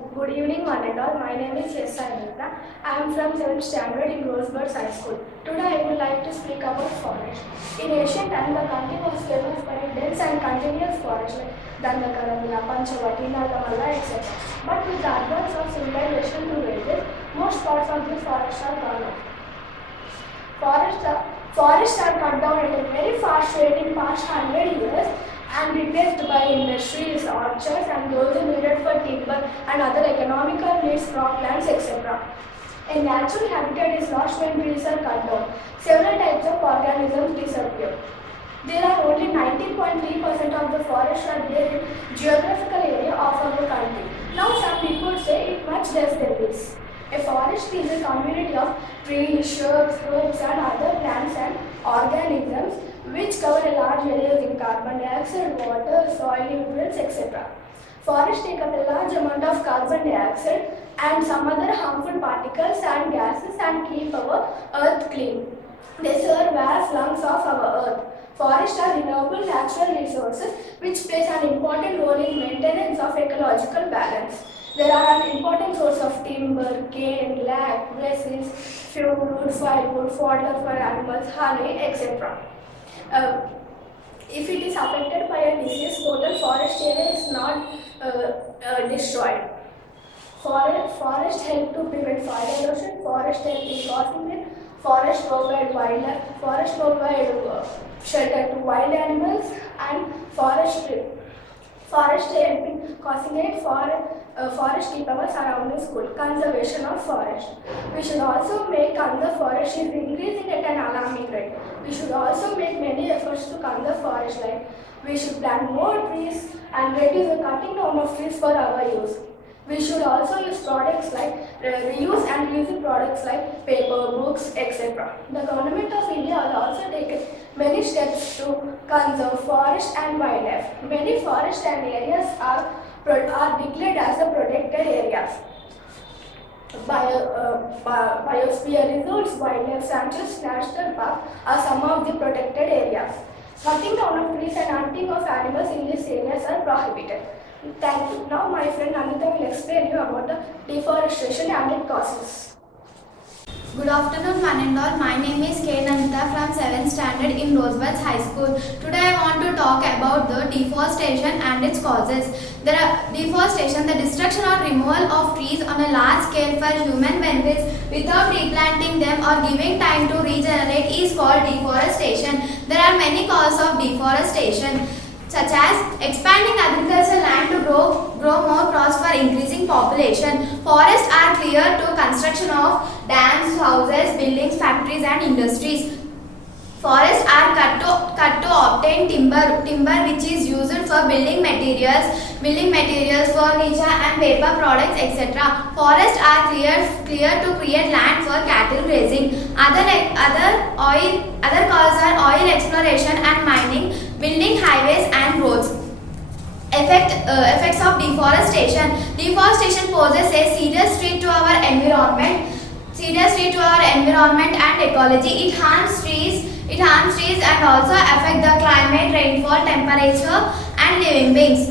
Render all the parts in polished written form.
Good evening, one and all. My name is S. Anita. I am from 7th standard in Rosebuds High School. Today I would like to speak about forest. In ancient times, the country was famous for its dense and continuous forest like Dandakaranya, Panchavati, Nagamalla, etc. But with the advance of civilization to villages, most parts of this forest are gone. Forests are cut down at a very fast rate in past 100 years and replaced by industries, orchards and those needed for timber and other economical needs, croplands, etc. A natural habitat is lost when trees are cut down. Several types of organisms disappear. There are only 90.3% of the forests are there in geographical area of our country. Now some people say it much less than this. A forest is a community of trees, shrubs, herbs and other plants and organisms which cover a large area in carbon dioxide, water, soil, nutrients, etc. Forests take up a large amount of carbon dioxide and some other harmful particles and gases and keep our earth clean. They serve as lungs of our earth. Forests are renewable natural resources which plays an important role in maintenance of ecological balance. There are an important source of timber, cane, lac, resins, fuel, wood, firewood, fodder for animals, honey, etc. If it is affected by a disease, total forest area is not destroyed. Forest help to prevent soil erosion, forest help in causing it, forest provide wildlife, forest provide shelter to wild animals and forest help in causing it, forest keep our surroundings good. Conservation of forest. We should also make conserve forest is increasing at an alarming rate. We should also make many efforts to conserve forest like we should plant more trees and reduce the cutting down of trees for our use. We should also use products like reuse and reusable products like paper, books, etc. The government of India has also taken many steps to conserve forest and wildlife. Many forests and areas are declared as the protected areas. Biosphere reserves, wildlife sanctuaries, national parks are some of the protected areas. Cutting down of trees and hunting of animals in these areas are prohibited. Thank you. Now my friend Anita will explain you about the deforestation and its causes. Good afternoon, one and all. My name is K. Nandita from 7th standard in Rosebuds High School. Today I want to talk about the deforestation and its causes. Deforestation, the destruction or removal of trees on a large scale for human benefits without replanting them or giving time to regenerate is called deforestation. There are many causes of deforestation, such as expanding agricultural land to grow more crops for increasing population. Forests are cleared to construction of dams, houses, buildings, factories and industries. Forests are cut to obtain timber which is used for building materials, furniture and paper products, etc. Forests are cleared to create land for cattle grazing. Other causes are oil exploration and mining, building highways and roads. Effects of deforestation. Deforestation poses a serious threat to our environment and ecology. It harms trees and also affect the climate, rainfall, temperature and living beings.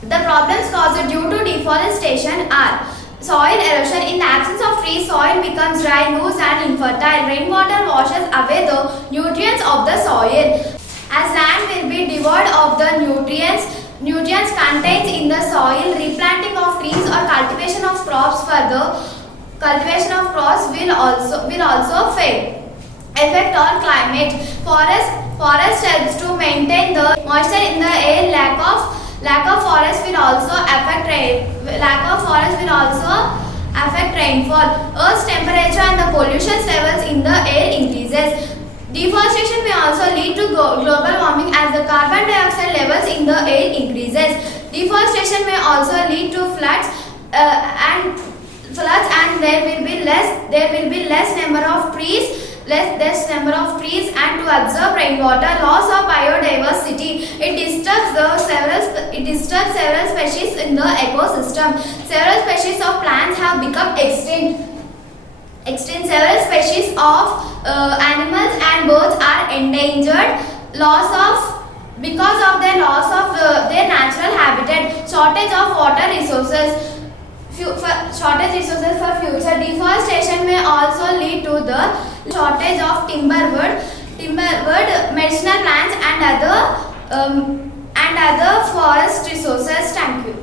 The problems caused due to deforestation are soil erosion. In the absence of trees, soil becomes dry, loose and infertile. Rainwater washes away the nutrients of the soil. As land will be devoid of the nutrients contained in the soil, replanting of trees or cultivation of crops will also fail. Effect on climate. Forest helps to maintain the moisture in the air. Lack of forest will also affect rainfall. Earth's temperature and the pollution levels in the air increases. Deforestation may also lead to global warming as the carbon dioxide levels in the air increases. Deforestation may also lead to floods and there will be less number of trees and to absorb rainwater. Loss of biodiversity. It disturbs several species in the ecosystem. Several species of plants have become extinct. Several species of animals and birds are endangered because of their loss of their natural habitat. Shortage of water resources. shortage resources for future. Deforestation may also lead to the shortage of timber wood, medicinal plants and other forest resources. Thank you.